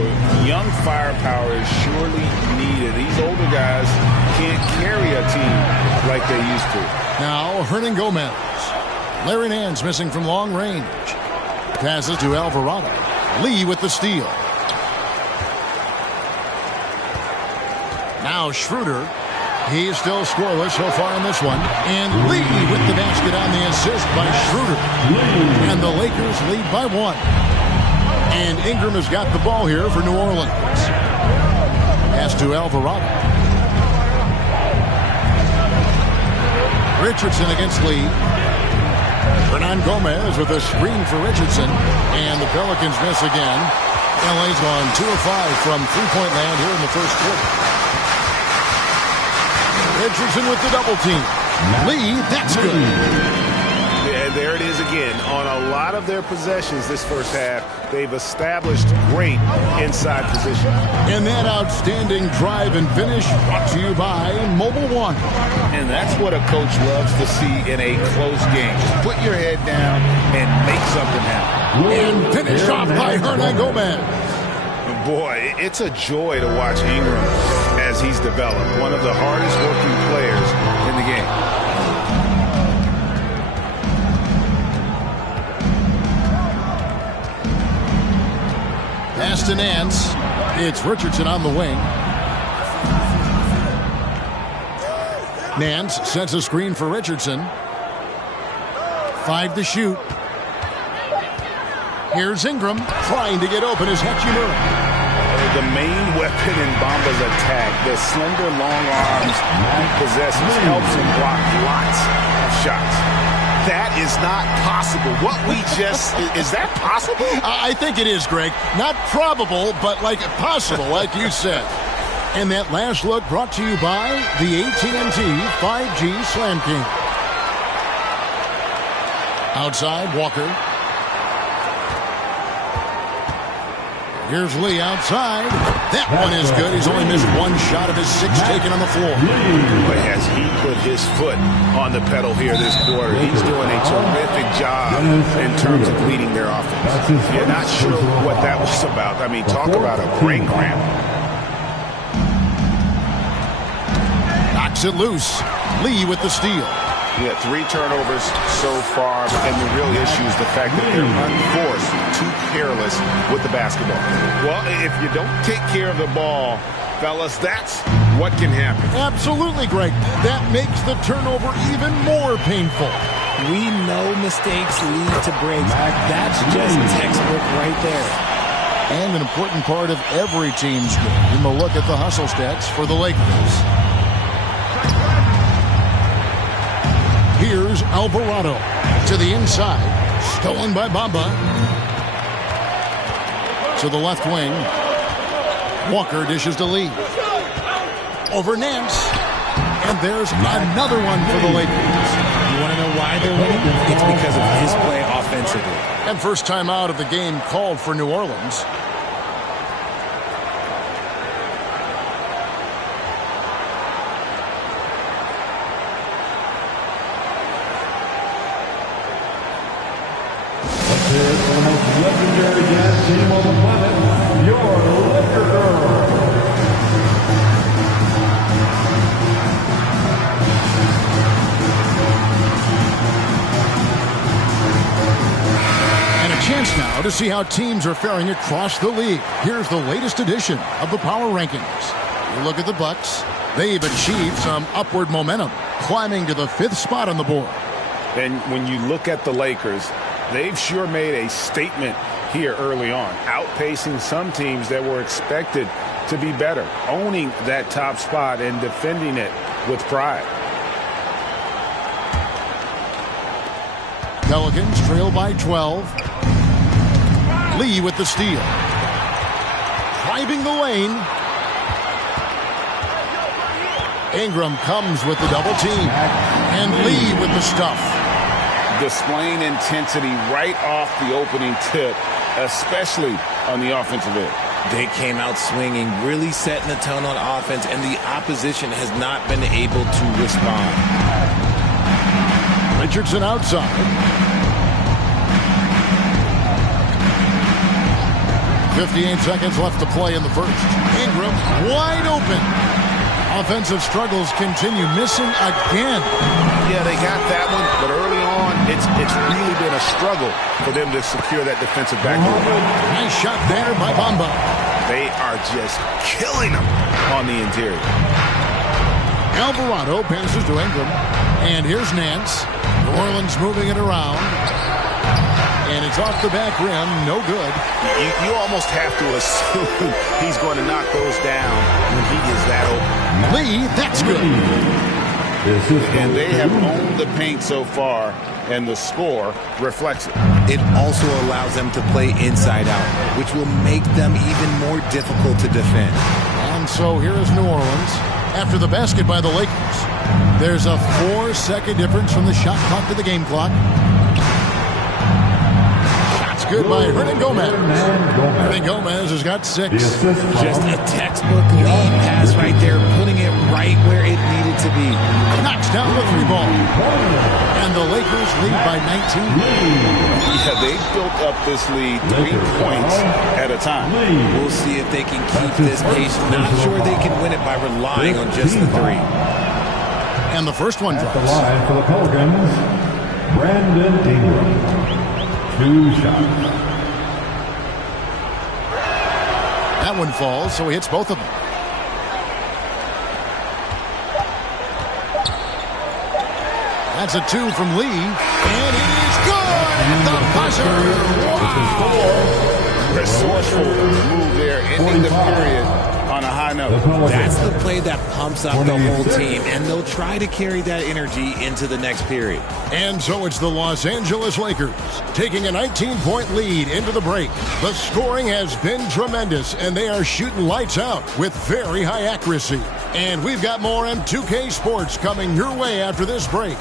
young firepower is surely needed. These older guys can't carry a team like they used to. Now, Hernan Gomez. Larry Nance missing from long range. Passes to Alvarado. Lee with the steal. Now Schroeder. He's still scoreless so far in this one. And Lee with the basket on the assist by Schroeder. And the Lakers lead by 1. And Ingram has got the ball here for New Orleans. Pass to Alvarado. Richardson against Lee. Hernan Gomez with a screen for Richardson. And the Pelicans miss again. LA's gone 2 of 5 from three-point land here in the first quarter. Richardson with the double team. Lee, that's good. Yeah, there it is again. On a lot of their possessions this first half, they've established great inside position. And that outstanding drive and finish brought to you by Mobile One. And that's what a coach loves to see in a close game. Just put your head down and make something happen. And finish off by Hernan Gomez. Boy, it's a joy to watch Ingram as he's developed. One of the hardest working players in the game. Pass to Nance. It's Richardson on the wing. Nance sets a screen for Richardson. 5 to shoot. Here's Ingram trying to get open as Hachimura. the main weapon in Bamba's attack, the slender, long arms he possesses, helps him block lots of shots. That is not possible. What we just, is that possible? I think it is, Greg. Not probable, but like possible, like you said. And that last look brought to you by the AT&T 5G Slam King. Outside, Walker. Here's Lee outside. That one is good. He's only missed one shot of his 6 taken on the floor. But as he put his foot on the pedal here this quarter, he's doing a terrific job in terms of leading their offense. You're not sure what that was about. I mean, talk about a brain cramp. Knocks it loose. Lee with the steal. Yeah, 3 turnovers so far, and the real issue is the fact that they're unforced, too careless with the basketball. Well, if you don't take care of the ball, fellas, that's what can happen. Absolutely, Greg. That makes the turnover even more painful. We know mistakes lead to breaks. That's just textbook right there. And an important part of every team's game. We'll look at the hustle stats for the Lakers. Here's Alvarado to the inside. Stolen by Bamba. To the left wing. Walker dishes to Lee. Over Nance. And there's another one for the Lakers. You want to know why they're winning? It's because of his play offensively. And first time out of the game called for New Orleans. Legendary gas team on the planet, your Laker Girls. And a chance now to see how teams are faring across the league. Here's the latest edition of the Power Rankings. You look at the Bucks. They've achieved some upward momentum, climbing to the 5th spot on the board. And when you look at the Lakers, they've sure made a statement here early on, outpacing some teams that were expected to be better, owning that top spot and defending it with pride. Pelicans trail by 12. Lee with the steal. Driving the lane. Ingram comes with the double team. And Lee with the stuff. Displaying intensity right off the opening tip, especially on the offensive end. They came out swinging, really setting the tone on offense, and the opposition has not been able to respond. Richardson outside. 58 seconds left to play in the first. Ingram wide open. Offensive struggles continue, missing again. Yeah, they got that one, but early on, it's really been a struggle for them to secure that defensive backboard. Nice shot there by Bamba. They are just killing them on the interior. Alvarado passes to Ingram, and here's Nance. New Orleans moving it around. And it's off the back rim, no good. You almost have to assume he's going to knock those down when he is that open. Lee, that's good. And they have owned the paint so far, and the score reflects it. It also allows them to play inside out, which will make them even more difficult to defend. And so here is New Orleans after the basket by the Lakers. There's a 4-second difference from the shot clock to the game clock. Good by Hernan Gomez. Hernan Gomez has got 6. Just a textbook lead pass right there, putting it right where it needed to be. Knocks down the 3 ball. And the Lakers lead by 19. Yeah, they built up this lead 3 points at a time. We'll see if they can keep this pace. Not sure they can win it by relying on just the 3. And the first one drops. The line for the Pelicans, Brandon Ingram. 2 shots. That one falls, so he hits both of them. That's a 2 from Lee, and it is good! The buzzer! Wow! resourceful move there, ending the period on a high note. That's the play that pumps up the whole team, and they'll try to carry that energy into the next period. And so it's the Los Angeles Lakers taking a 19-point lead into the break. The scoring has been tremendous, and they are shooting lights out with very high accuracy. And we've got more M2K Sports coming your way after this break.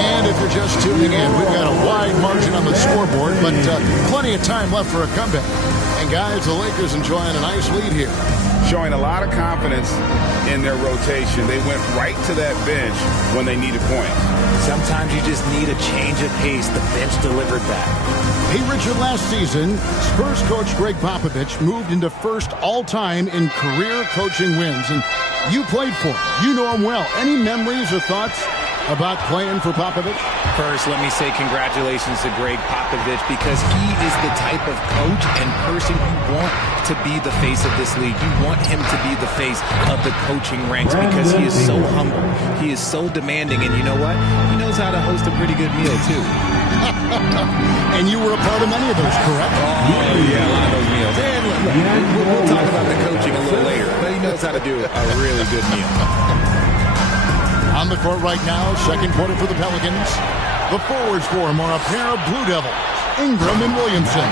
And if you're just tuning in, we've got a wide margin on the scoreboard, but plenty of time left for a comeback. And guys, the Lakers enjoying a nice lead here. Showing a lot of confidence in their rotation. They went right to that bench when they needed points. Sometimes you just need a change of pace. The bench delivered that. Hey, Richard, last season, Spurs coach Greg Popovich moved into first all-time in career coaching wins. And you played for him. You know him well. Any memories or thoughts about playing for Popovich? First, let me say congratulations to Greg Popovich, because he is the type of coach and person you want to be the face of this league. You want him to be the face of the coaching ranks because he is so humble. He is so demanding, and you know what? He knows how to host a pretty good meal, too. And you were a part of many of those, correct? Oh, yeah, a lot of those meals. And look, we'll talk about the coaching a little later, but he knows how to do a really good meal. On the court right now, second quarter for the Pelicans. The forwards for him are a pair of Blue Devils, Ingram and Williamson.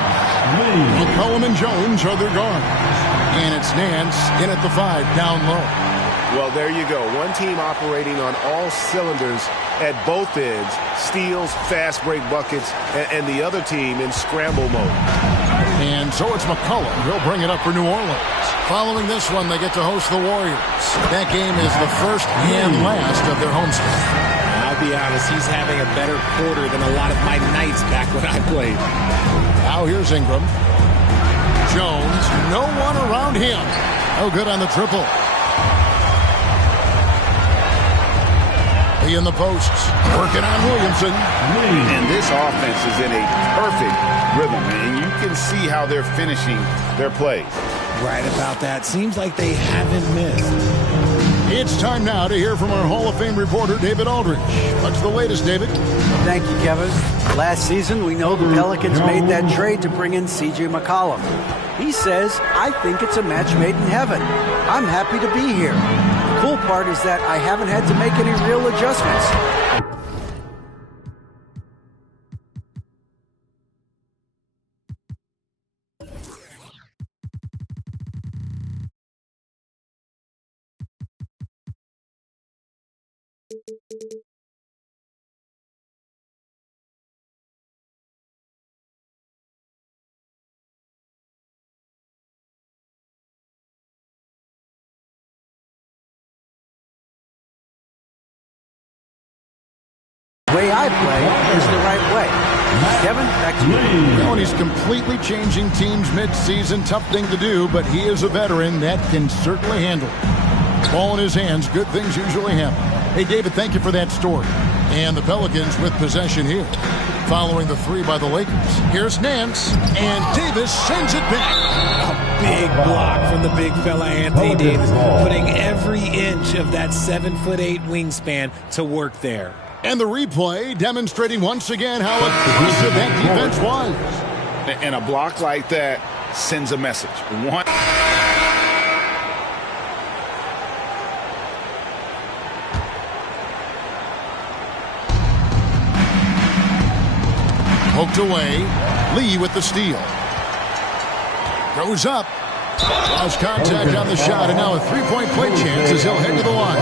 McCollum and Jones are their guards. And it's Nance in at the 5, down low. Well, there you go. One team operating on all cylinders at both ends. Steals, fast break buckets, and the other team in scramble mode. And so it's McCollum. He'll bring it up for New Orleans. Following this one, they get to host the Warriors. That game is the first and last of their homestand. I'll be honest, he's having a better quarter than a lot of my nights back when I played. Now here's Ingram. Jones, no one around him. Oh, good on the triple. He in the posts, working on Williamson. And this offense is in a perfect rhythm, and you can see how they're finishing their plays. Right about that. Seems like they haven't missed. It's time now to hear from our Hall of Fame reporter, David Aldridge. What's the latest, David? Thank you, Kevin. Last season, we know the Pelicans made that trade to bring in C.J. McCollum. He says, I think it's a match made in heaven. I'm happy to be here. The cool part is that I haven't had to make any real adjustments. The way I play is the right way. Kevin, back to you. Well, he's completely changing teams mid-season. Tough thing to do, but he is a veteran that can certainly handle it. Ball in his hands, good things usually happen. Hey, David, thank you for that story. And the Pelicans with possession here. Following the 3 by the Lakers. Here's Nance, and Davis sends it back. A big block from the big fella, Anthony Davis, putting every inch of that 7'8" wingspan to work there. And the replay demonstrating once again how aggressive that defense was. And a block like that sends a message. Poked away. Lee with the steal. Goes up. Lost contact on the shot, and now a three-point play chance as he'll head to the line.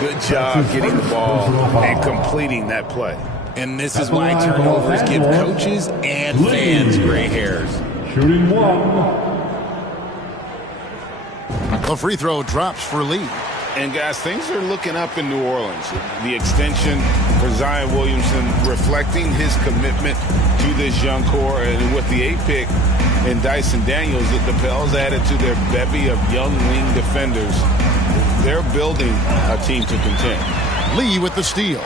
Good job getting the ball and completing that play. And this is why turnovers give coaches and fans gray hairs. Shooting 1. The free throw drops for Lee. And, guys, things are looking up in New Orleans. The extension for Zion Williamson reflecting his commitment to this young core. And with the 8th pick in Dyson Daniels, the Pels added to their bevy of young wing defenders. They're building a team to contend. Lee with the steal.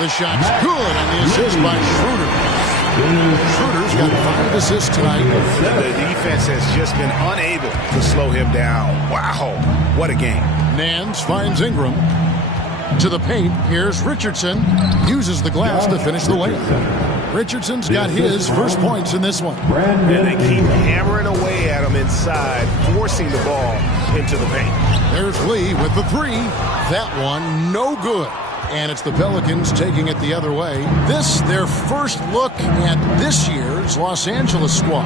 The shot's good on the assist by Schroeder. Schroeder's got 5 assists tonight. The defense has just been unable to slow him down. Wow, what a game. Nance finds Ingram. To the paint, here's Richardson. Uses the glass to finish the layup. Richardson's got his first points in this one. And they keep hammering away at him inside, forcing the ball into the paint. There's Lee with the 3. That one, no good. And it's the Pelicans taking it the other way. This, their first look at this year's Los Angeles squad.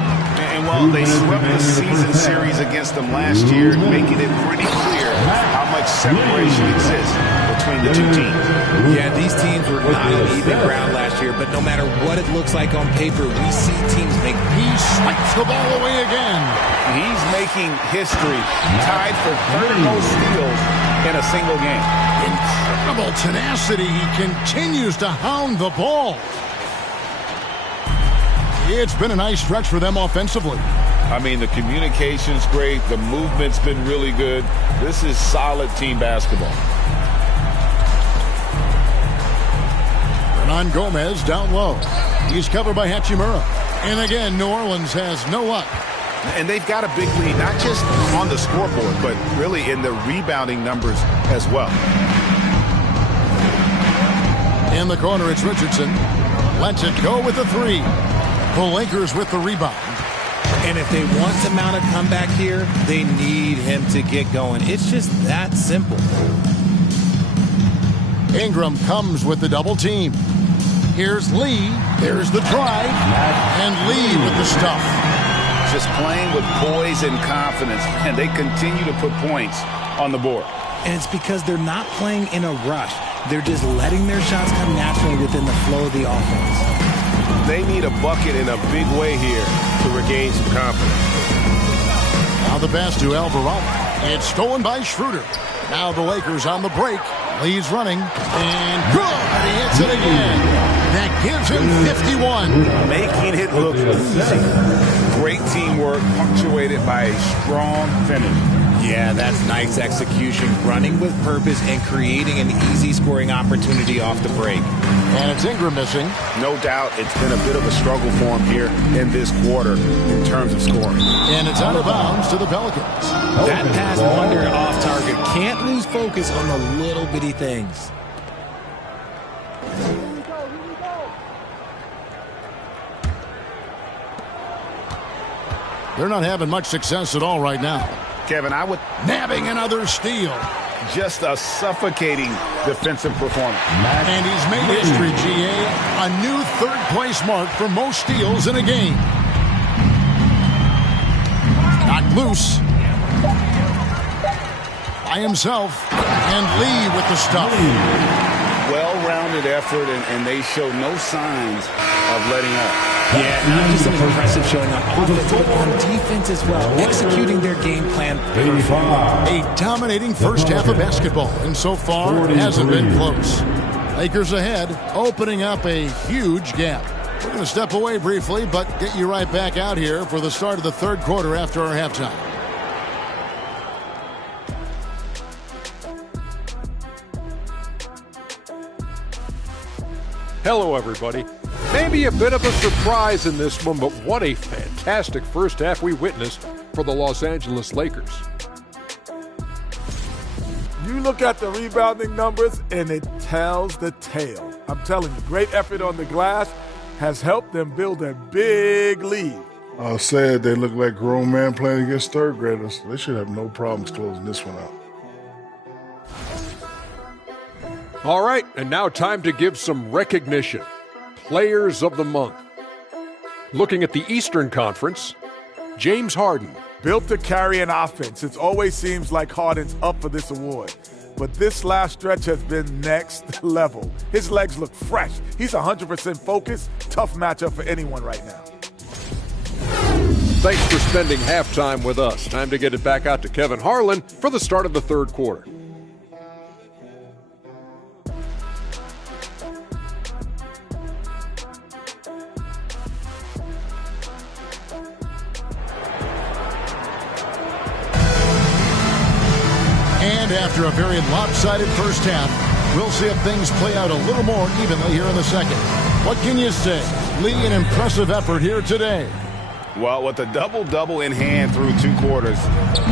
And while they swept the season series against them last year, making it pretty clear how much separation exists between the two teams. Yeah, these teams were not on even ground last year, but no matter what it looks like on paper, we see teams make... He swipes the ball away again. He's making history, tied for third most steals in a single game. Incredible tenacity. He continues to hound the ball. It's been a nice stretch for them offensively. I mean, the communication's great. The movement's been really good. This is solid team basketball. Hernan Gomez down low. He's covered by Hachimura. And again, New Orleans has no luck. And they've got a big lead, not just on the scoreboard, but really in the rebounding numbers as well. In the corner, it's Richardson. Lets it go with the 3. The Lakers with the rebound. And if they want to mount a comeback here, they need him to get going. It's just that simple. Ingram comes with the double team. Here's Lee. There's the drive. And Lee with the stuff. Just playing with poise and confidence, and they continue to put points on the board. And it's because they're not playing in a rush. They're just letting their shots come naturally within the flow of the offense. They need a bucket in a big way here to regain some confidence. Now the pass to Alvarado. It's stolen by Schroeder. Now the Lakers on the break. Lee's running. And good! He hits it again. That gives him 51. Making it look easy. Great teamwork punctuated by a strong finish. Yeah, that's nice execution, running with purpose and creating an easy scoring opportunity off the break. And it's Ingram missing. No doubt it's been a bit of a struggle for him here in this quarter in terms of scoring. And it's out of bounds to the Pelicans. That pass wandered off target. Can't lose focus on the little bitty things. They're not having much success at all right now. Kevin, I would... Nabbing another steal. Just a suffocating defensive performance. And he's made history, GA. A new third-place mark for most steals in a game. Knocked loose. By himself. And Lee with the stuff. Well-rounded effort, and they show no signs of letting up. Yeah, not just an impressive showing on offense, but on defense as well, executing their game plan perfectly. A dominating first half of basketball, and so far it hasn't been close. Lakers ahead, opening up a huge gap. We're going to step away briefly, but get you right back out here for the start of the third quarter after our halftime. Hello, everybody. Maybe a bit of a surprise in this one, but what a fantastic first half we witnessed for the Los Angeles Lakers. You look at the rebounding numbers, and it tells the tale. I'm telling you, great effort on the glass has helped them build a big lead. I said they look like grown men playing against third graders. They should have no problems closing this one out. All right, and now time to give some recognition. Players of the Month. Looking at the Eastern Conference, James Harden. Built to carry an offense. It always seems like Harden's up for this award. But this last stretch has been next level. His legs look fresh. He's 100% focused. Tough matchup for anyone right now. Thanks for spending halftime with us. Time to get it back out to Kevin Harlan for the start of the third quarter. And after a very lopsided first half, We'll see if things play out a little more evenly here in the second. What can you say? Lee, an impressive effort here today. Well, with a double-double in hand through 2 quarters,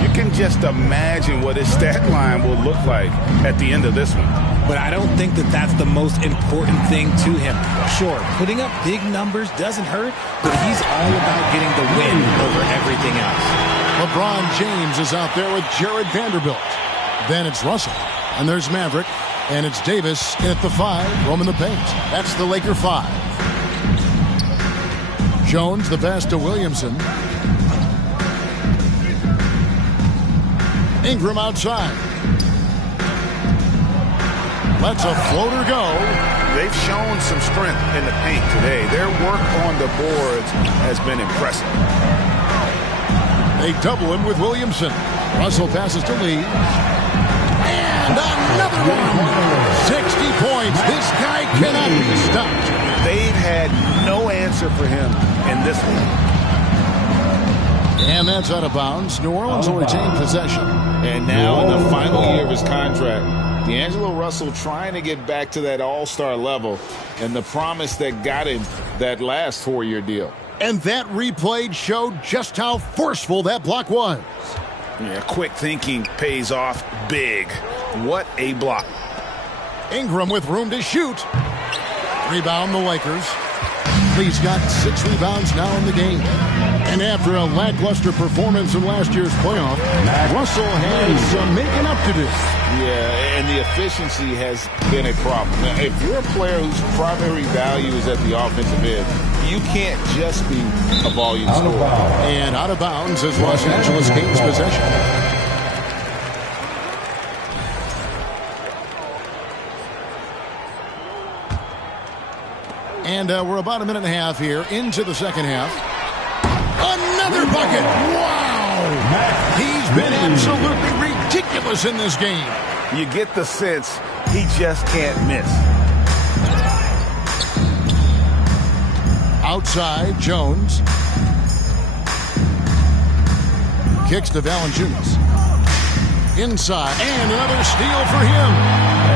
you can just imagine what his stat line will look like at the end of this one. But I don't think that that's the most important thing to him. Sure, putting up big numbers doesn't hurt, but he's all about getting the win over everything else. LeBron James is out there with Jared Vanderbilt. Then it's Russell. And there's Maverick. And it's Davis in at the 5, roaming the paint. That's the Laker 5. Jones, the pass to Williamson. Ingram outside. Lets a floater go. They've shown some strength in the paint today. Their work on the boards has been impressive. They double him with Williamson. Russell passes to Lee. And another one. 60 points. This guy cannot be stopped. They've had no answer for him in this one. And that's out of bounds. New Orleans will retain possession. And now in the final year of his contract, D'Angelo Russell trying to get back to that all-star level and the promise that got him that last 4-year deal. And that replay showed just how forceful that block was. Yeah, quick thinking pays off big. What a block. Ingram with room to shoot. Rebound the Lakers. Lee's got 6 rebounds now in the game. And after a lackluster performance in last year's playoff, Russell has some making up to do. Yeah, and the efficiency has been a problem. Now, if you're a player whose primary value is at the offensive end, you can't just be a volume scorer. And out of bounds as Los Angeles gains possession. And we're about a minute and a half here into the second half. Another bucket. Wow. He's been absolutely ridiculous in this game. You get the sense he just can't miss. Outside, Jones. Kicks to Valanciunas. Inside, and another steal for him.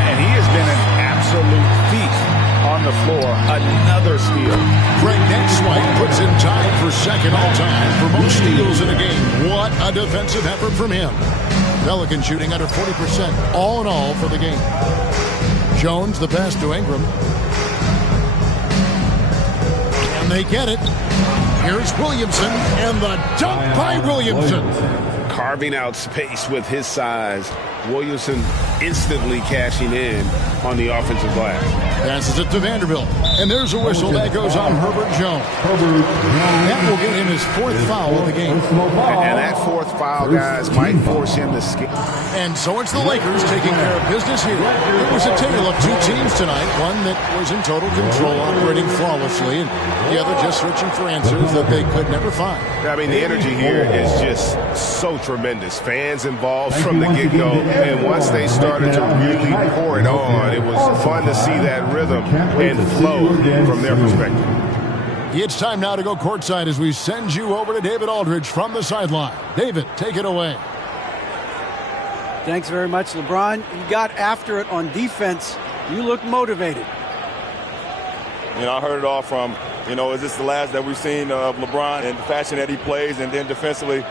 And he has been an absolute feast on the floor. Another steal. Greg Nexwhite puts in time for second all-time for most steals in a game. What a defensive effort from him. Pelican shooting under 40% all in all for the game. Jones, the pass to Ingram. And they get it. Here's Williamson, and the dunk by Williamson. Carving out space with his size. Williamson instantly cashing in on the offensive glass. Passes it to Vanderbilt. And there's a whistle that goes on Herbert Jones. That will get him his 4th foul of the game. And that 4th foul, guys, might force him to skip. And so it's the Lakers taking care of business here. It was a tale of 2 teams tonight. One that was in total control, operating flawlessly, and the other just searching for answers that they could never find. I mean, the energy here is just so tremendous. Fans involved from the get-go. And once they started to really pour it on, it was fun to see that rhythm and flow from their perspective. It's time now to go courtside as we send you over to David Aldridge from the sideline. David, take it away. Thanks very much, LeBron. You got after it on defense. You look motivated. You know, I heard it all from, is this the last that we've seen of LeBron and the fashion that he plays? And then defensively,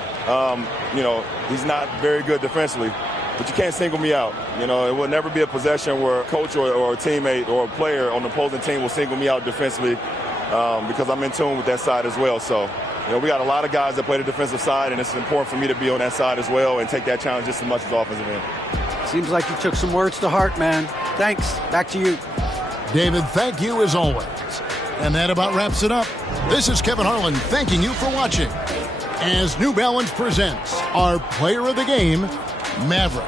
he's not very good defensively. But you can't single me out. It will never be a possession where a coach or a teammate or a player on the opposing team will single me out defensively because I'm in tune with that side as well. So, we got a lot of guys that play the defensive side, and it's important for me to be on that side as well and take that challenge just as much as offensive end. Seems like you took some words to heart, man. Thanks. Back to you. David, thank you as always. And that about wraps it up. This is Kevin Harlan thanking you for watching as New Balance presents our player of the game, Maverick.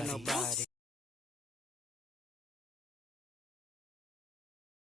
nobody.